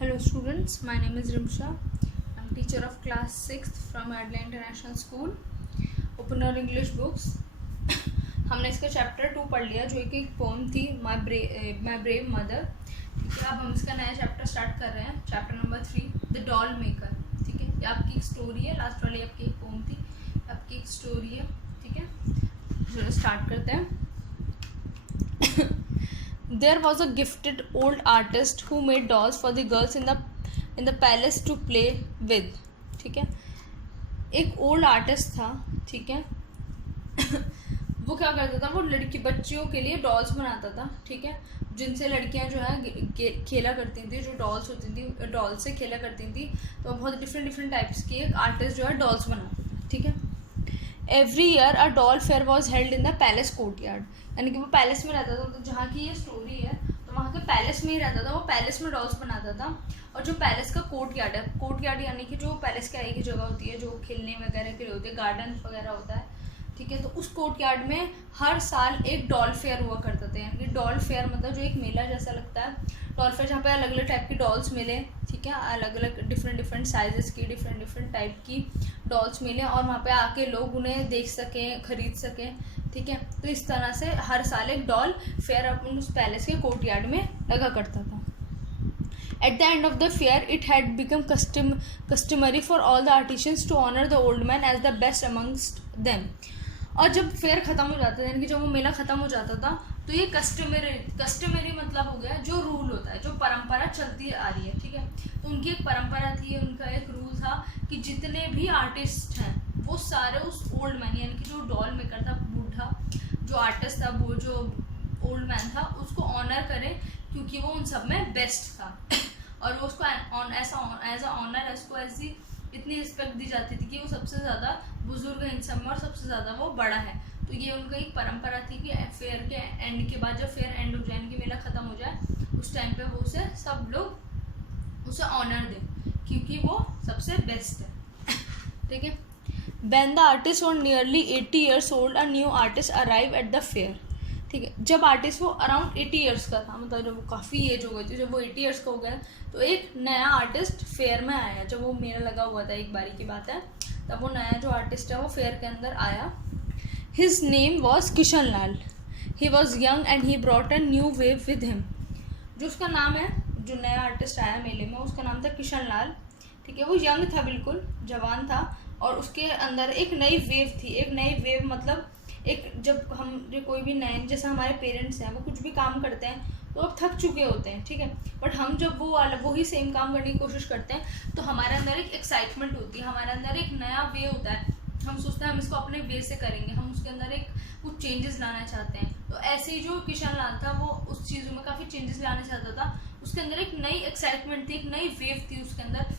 Hello students, my name is Rimsha. I'm teacher of class 6th from Adelaide International School. Open our English books. हमने इसका chapter 2 पढ़ लिया जो एक pome थी माई ब्रेव मदर. ठीक है, अब हम इसका नया चैप्टर स्टार्ट कर रहे हैं. Chapter number 3 the doll maker. ठीक है, ये आपकी एक स्टोरी है. लास्ट वाली आपकी एक पोम थी, आपकी एक स्टोरी है. ठीक है, चलो स्टार्ट करते हैं. There was a gifted old artist who made dolls for the girls in the palace to play with. ठीक है, एक ओल्ड आर्टिस्ट था. ठीक है, वो क्या करता था, वो लड़की बच्चियों के लिए डॉल्स बनाता था. ठीक है, जिनसे लड़कियां जो है खेला करती थी, जो डॉल्स होती थी डॉल्स से खेला करती थी. तो बहुत डिफरेंट टाइप्स की एक आर्टिस्ट जो है डॉल्स बनाता था. ठीक है, every year a doll fair was held in the palace courtyard. यानी कि वो पैलेस में रहता था. तो जहाँ की ये स्टोरी है तो वहाँ के पैलेस में ही रहता था. वो पैलेस में डॉल्स बनाता था. और जो पैलेस का कोर्टयार्ड है, कोर्टयार्ड यानी कि जो पैलेस के आगे की जगह होती है, जो खेलने वगैरह के लिए होती है, गार्डन वगैरह होता है. ठीक है, तो उस कोर्टयार्ड में हर साल एक डॉल फेयर हुआ करता था. यानी कि डॉल फेयर मतलब जो एक मेला जैसा लगता है. डॉल फेयर जहाँ पे अलग अलग टाइप की डॉल्स मिले. ठीक है, अलग अलग डिफरेंट साइजेस की डिफरेंट टाइप की डॉल्स मिले और वहाँ पे आके लोग उन्हें देख सकें, खरीद सकें. ठीक है, तो इस तरह से हर साल एक डॉल फेयर अपन उस पैलेस के कोर्टयार्ड में लगा करता था. At the end of the fair, it had become customary for all the artisans to honor the old man as the best amongst them. और जब फेयर ख़त्म हो जाता था, यानी कि जब वो मेला ख़त्म हो जाता था, तो ये कस्टमरी मतलब हो गया जो रूल होता है, जो परंपरा चलती आ रही है. ठीक है, तो उनकी एक परंपरा थी, उनका एक रूल था कि जितने भी आर्टिस्ट हैं वो सारे उस ओल्ड मैन यानी कि जो डॉल मेकर था, बूढ़ा जो आर्टिस्ट था, वो जो ओल्ड मैन था, उसको ऑनर करें क्योंकि वो उन सब में बेस्ट था. और वो उसको एज अ ऑनर उसको ऐसी इतनी रिस्पेक्ट दी जाती थी कि वो सबसे ज़्यादा बुजुर्ग है इन सब में और सबसे ज़्यादा वो बड़ा है. तो ये उनका एक परंपरा थी कि फेयर के एंड के बाद जब फेयर एंड हो जाए, कि मेला ख़त्म हो जाए, उस टाइम पे वो उसे सब लोग उसे ऑनर दें क्योंकि वो सबसे बेस्ट है. ठीक है, When the artist was nearly 80 years old, a new artist arrived at the fair. ठीक है, जब आर्टिस्ट वो अराउंड 80 ईयर्स का था, मतलब जब वो काफ़ी एज हो गई थी, जब वो 80 ईयर्स का हो गया, तो एक नया आर्टिस्ट फेयर में आया. जब वो मेला लगा हुआ था, एक बारी की बात है, तब वो नया जो आर्टिस्ट है वो फेयर के अंदर आया. His name was Kishan Lal. He was young and he brought a new wave with him. जो उसका नाम है, जो नया आर्टिस्ट आया मेले में, उसका नाम था किशन लाल. ठीक है, वो यंग था, बिल्कुल जवान था और उसके अंदर एक नई वेव थी. एक नई वेव मतलब एक, जब हम जो कोई भी नए, जैसे हमारे पेरेंट्स हैं, वो कुछ भी काम करते हैं तो अब थक चुके होते हैं. ठीक है, बट हम जब वो ही सेम काम करने की कोशिश करते हैं तो हमारे अंदर एक एक्साइटमेंट होती है, हमारे अंदर एक नया वे होता है. हम सोचते हैं हम इसको अपने वे से करेंगे, हम उसके अंदर एक कुछ चेंजेस लाना चाहते हैं. तो ऐसे ही जो किशन लाल था, वो उस चीज़ों में काफ़ी चेंजेस लाना चाहता था. उसके अंदर एक नई एक्साइटमेंट थी, एक नई वेव थी, उसके अंदर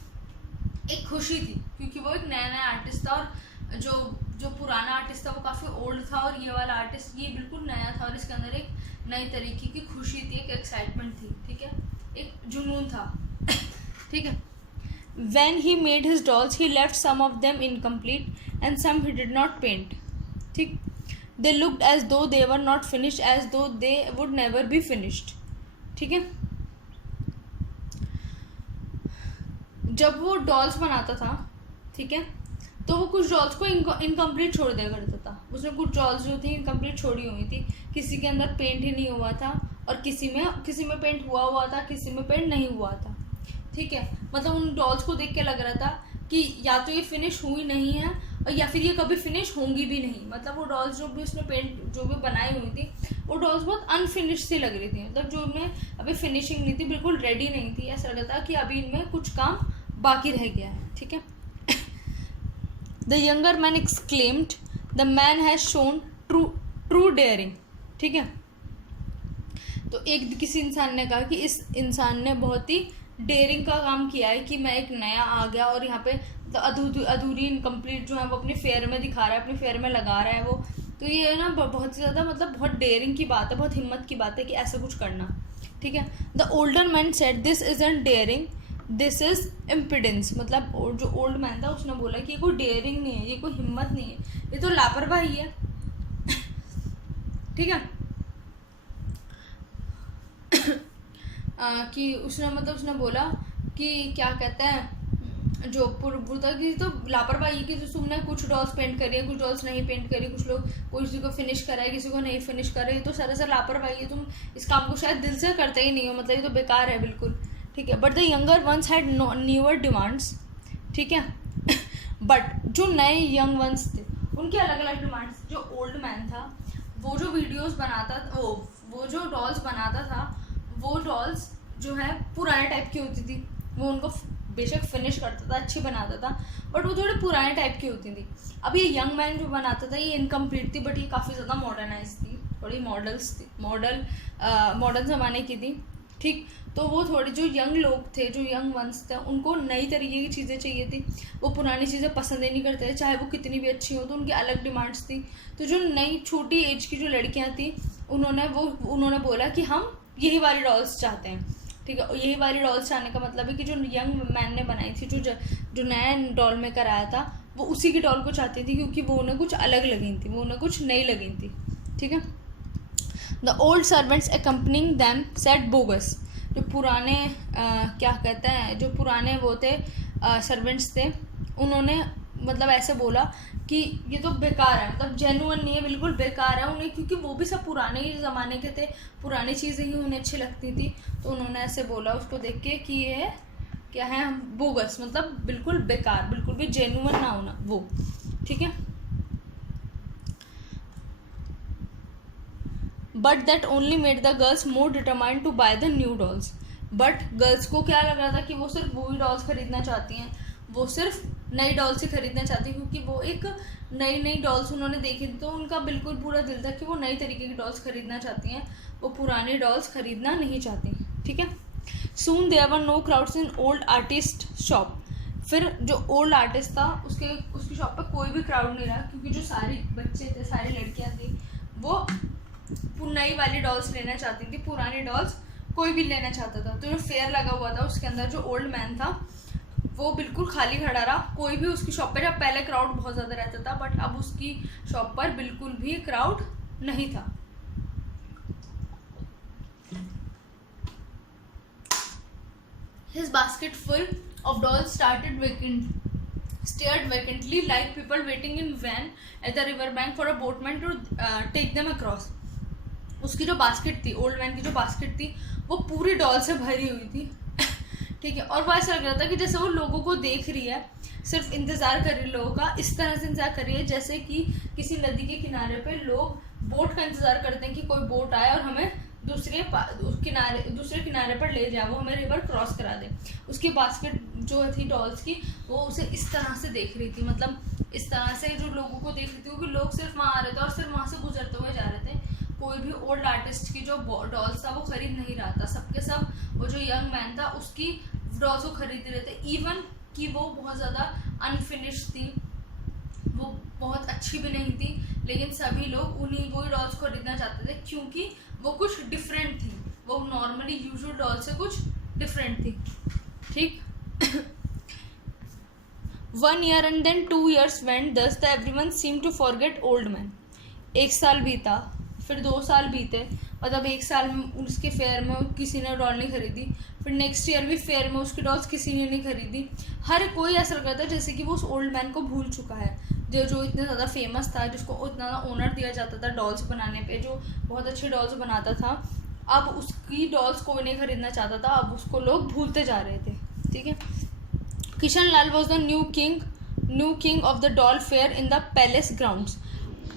एक खुशी थी क्योंकि वो एक नया आर्टिस्ट था. और जो पुराना आर्टिस्ट था वो काफ़ी ओल्ड था और ये वाला आर्टिस्ट ये बिल्कुल नया था. और इसके अंदर एक नई तरीके की खुशी थी, एक एक्साइटमेंट थी. ठीक है, एक जुनून था. ठीक है, When he made his dolls, he left some of them incomplete and some he did not paint. ठीक, they looked as though they were not finished, as though they would never be finished. ठीक है, जब वो dolls बनाता था, ठीक है, तो वो कुछ डॉल्स को इनकम्प्लीट छोड़ दिया करता था. उसने कुछ डॉल्स जो थी इनकम्प्लीट छोड़ी हुई थी. किसी के अंदर पेंट ही नहीं हुआ था और किसी में पेंट हुआ था, किसी में पेंट नहीं हुआ था. ठीक है, मतलब उन डॉल्स को देख के लग रहा था कि या तो ये फिनिश हुई नहीं है और या फिर ये कभी फिनिश होंगी भी नहीं. मतलब वो डॉल्स जो भी उसने पेंट जो भी बनाई हुई थी, वो डॉल्स बहुत अनफिनिश सी लग रही थी. मतलब जो उनमें अभी फिनिशिंग नहीं थी, बिल्कुल रेडी नहीं थी. ऐसा लग रहा था कि अभी इनमें कुछ काम बाकी रह गया है. ठीक है, the younger man exclaimed, the man has shown true daring. ठीक है, तो एक किसी इंसान ने कहा कि इस इंसान ने बहुत ही डेयरिंग का काम किया है कि मैं एक नया आ गया और यहाँ पे अधूरी इनकम्प्लीट जो है वो अपने फेयर में दिखा रहा है, अपने फेयर में लगा रहा है वो. तो ये ना बहुत ज़्यादा मतलब बहुत डेयरिंग की बात है, बहुत हिम्मत की बात है कि ऐसा कुछ करना. ठीक है, the older man said this isn't daring, this is impudence. मतलब जो ओल्ड मैन था उसने बोला कि ये कोई डेयरिंग नहीं है, ये कोई हिम्मत नहीं है, ये तो लापरवाही है. ठीक है, कि उसने बोला कि क्या कहते हैं, जो पूर्वता की तो लापरवाही की, जो तुमने कुछ डॉल्स पेंट करी है, कुछ डॉल्स नहीं पेंट करी, कुछ लोग किसी को फिनिश करा है, किसी को नहीं फिनिश करा है, तो सरासर लापरवाही है, तुम इस काम को शायद दिल से करते ही नहीं हो, मतलब ये तो बेकार है बिल्कुल, ठीक है। But the younger once had newer demands, ठीक है। बट जो नए यंग वंस थे उनके अलग अलग डिमांड्स। जो ओल्ड मैन था वो जो वीडियोस बनाता, वो जो डॉल्स बनाता था, वो डॉल्स जो है पुराने टाइप की होती थी, वो उनको बेशक फिनिश करता था, अच्छी बनाता था, बट वो थोड़े पुराने टाइप की होती थी। अब ये यंग मैन जो बनाता था ये इनकम्प्लीट थी, बट ये काफ़ी ज़्यादा मॉडर्नाइज थी, थोड़ी मॉडल्स थी, मॉडर्न ज़माने की थी, ठीक। तो वो थोड़े जो यंग लोग थे, जो यंग वंस थे, उनको नई तरीके की चीज़ें चाहिए थी, वो पुरानी चीज़ें पसंद ही नहीं करते थे, चाहे वो कितनी भी अच्छी हो, तो उनकी अलग डिमांड्स थी। तो जो नई छोटी एज की जो लड़कियां थी उन्होंने बोला कि हम यही वाली डॉल्स चाहते हैं, ठीक है। यही वाली डॉल्स चाहने का मतलब है कि जो यंग मैन ने बनाई थी, जो नया डॉल में कराया था, वो उसी की डॉल को चाहती थी, क्योंकि वो उन्हें कुछ अलग लगी थी, वो उन्हें कुछ नई लगी थी, ठीक है। The old servants accompanying them said bogus, जो पुराने क्या कहते हैं, जो पुराने वो थे सर्वेंट्स थे, उन्होंने मतलब ऐसे बोला कि ये तो बेकार है, मतलब जेन्युइन नहीं है, बिल्कुल बेकार है उन्हें, क्योंकि वो भी सब पुराने ही ज़माने के थे, पुरानी चीज़ें ही उन्हें अच्छी लगती थी। तो उन्होंने ऐसे बोला उसको देख के कि ये क्या है, बोगस, मतलब बिल्कुल बेकार, बिल्कुल भी जेन्युइन ना होना वो, ठीक है। But that only made the girls more determined to buy the new dolls. But girls को क्या लग रहा था कि वो सिर्फ वही डॉल्स खरीदना चाहती हैं, वो सिर्फ नई डॉल्स ही खरीदना चाहती हैं, क्योंकि वो एक नई डॉल्स उन्होंने देखी थी, तो उनका बिल्कुल पूरा दिल था कि वो नई तरीके की डॉल्स खरीदना चाहती हैं, वो पुरानी डॉल्स खरीदना नहीं चाहती, ठीक है। Soon there were no crowds in old artist shop. फिर जो ओल्ड आर्टिस्ट था उसकी शॉप पर कोई भी क्राउड नहीं रहा, क्योंकि जो सारे बच्चे थे, सारी लड़कियां थी, वो नई वाली डॉल्स लेना चाहती थी, पुरानी डॉल्स कोई भी लेना चाहता था। तो जो फेयर लगा हुआ था उसके अंदर जो ओल्ड मैन था वो बिल्कुल खाली खड़ा रहा, कोई भी उसकी शॉप पे, जब पहले क्राउड बहुत ज़्यादा रहता था, बट अब उसकी शॉप पर बिल्कुल भी क्राउड नहीं था। His basket full of dolls stared vacantly like people waiting in van at the river bank for a boatman to take them across. उसकी जो बास्केट थी, ओल्ड मैन की जो बास्केट थी, वो पूरी डॉल से भरी हुई थी, ठीक है। और वो ऐसा लग रहा था कि जैसे वो लोगों को देख रही है, सिर्फ इंतज़ार कर रही है लोगों का, इस तरह से इंतज़ार कर रही है जैसे कि किसी नदी के किनारे पे लोग बोट का इंतज़ार करते हैं कि कोई बोट आए और हमें दूसरे किनारे पर ले जाए, वो हमें रिवर क्रॉस करा दे। उसकी बास्केट जो थी डॉल्स की, वो उसे इस तरह से देख रही थी, मतलब इस तरह से जो लोगों को देख रही थी, क्योंकि लोग सिर्फ वहाँ आ रहे थे और सिर्फ वहाँ से गुजरते हुए जा रहे थे। कोई भी ओल्ड आर्टिस्ट की जो डॉल्स था वो खरीद नहीं रहा था, सबके सब वो जो यंग मैन था उसकी डॉल्स को खरीद रहे थे, इवन कि वो बहुत ज़्यादा अनफिनिश थी, वो बहुत अच्छी भी नहीं थी, लेकिन सभी लोग उन्हीं वही डॉल्स को खरीदना चाहते थे, क्योंकि वो कुछ डिफरेंट थी, वो नॉर्मली यूजुअल डॉल से कुछ डिफरेंट थी, ठीक। 1 year and then 2 years went thus that everyone seemed to forget old man. 1 साल बीता, फिर 2 साल बीते, मतलब 1 साल में उसके फेयर में किसी ने डॉल नहीं खरीदी, फिर नेक्स्ट ईयर भी फेयर में उसकी डॉल्स किसी ने नहीं खरीदी। हर कोई ऐसा लग रहा था जैसे कि वो उस ओल्ड मैन को भूल चुका है, जो इतना ज़्यादा फेमस था, जिसको इतना ज़्यादा ऑनर दिया जाता था डॉल्स बनाने पे, जो बहुत अच्छी डॉल्स बनाता था, अब उसकी डॉल्स कोई नहीं खरीदना चाहता था, अब उसको लोग भूलते जा रहे थे, ठीक है। Kishan Lal was the new king of the doll fair in the palace grounds.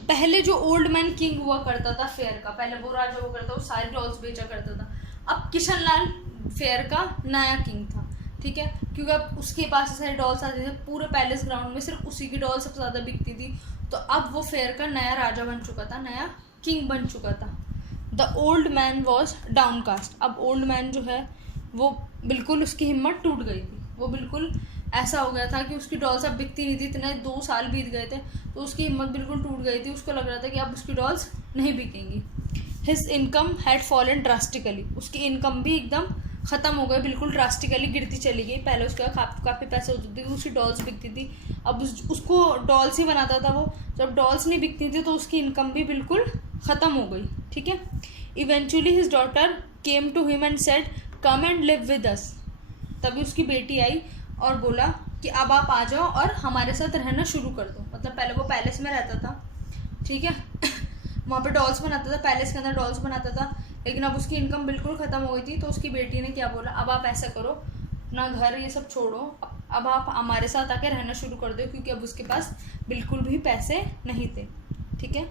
पहले जो ओल्ड मैन किंग हुआ करता था फेयर का, पहले वो राजा हुआ करता था, वो सारी डॉल्स बेचा करता था। अब किशन लाल फेयर का नया किंग था, ठीक है, क्योंकि अब उसके पास सारे डॉल्स आते थे, पूरे पैलेस ग्राउंड में सिर्फ उसी की डॉल सबसे ज़्यादा बिकती थी, तो अब वो फेयर का नया राजा बन चुका था, नया किंग बन चुका था। The old man was downcast. अब ओल्ड मैन जो है वो बिल्कुल, उसकी हिम्मत टूट गई थी, वो बिल्कुल ऐसा हो गया था कि उसकी डॉल्स अब बिकती नहीं थी, इतने 2 साल बीत गए थे, तो उसकी हिम्मत बिल्कुल टूट गई थी, उसको लग रहा था कि अब उसकी डॉल्स नहीं बिकेंगी। His income had fallen drastically. उसकी इनकम भी एकदम ख़त्म हो गई, बिल्कुल ड्रास्टिकली गिरती चली गई। पहले उसके काफ़ी पैसे होते थे, उसकी डॉल्स बिकती थी, अब उसको डॉल्स ही बनाता था वो, जब डॉल्स नहीं बिकती थी तो उसकी इनकम भी बिल्कुल ख़त्म हो गई, ठीक है। Eventually his daughter came to him and said come and live with us. तभी उसकी बेटी आई और बोला कि अब आप आ जाओ और हमारे साथ रहना शुरू कर दो। मतलब पहले वो पैलेस में रहता था, ठीक है वहाँ पे डॉल्स बनाता था, पैलेस के अंदर डॉल्स बनाता था, लेकिन अब उसकी इनकम बिल्कुल ख़त्म हो गई थी। तो उसकी बेटी ने क्या बोला, अब आप ऐसा करो, अपना घर ये सब छोड़ो, अब आप हमारे साथ आके रहना शुरू कर दो, क्योंकि अब उसके पास बिल्कुल भी पैसे नहीं थे, ठीक है।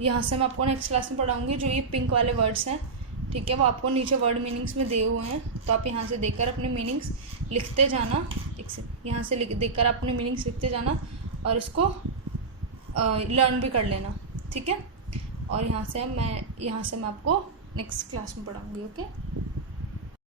यहाँ से मैं आपको नेक्स्ट क्लास में पढ़ाऊँगी। जो ये पिंक वाले वर्ड्स हैं, ठीक है, वो आपको नीचे वर्ड मीनिंग्स में दिए हुए हैं, तो आप यहाँ से देखकर अपने मीनिंग्स लिखते जाना। यहाँ से देखकर आप अपने मीनिंग्स लिखते जाना और इसको लर्न भी कर लेना, ठीक है। और यहाँ से मैं आपको नेक्स्ट क्लास में पढ़ाऊँगी, ओके।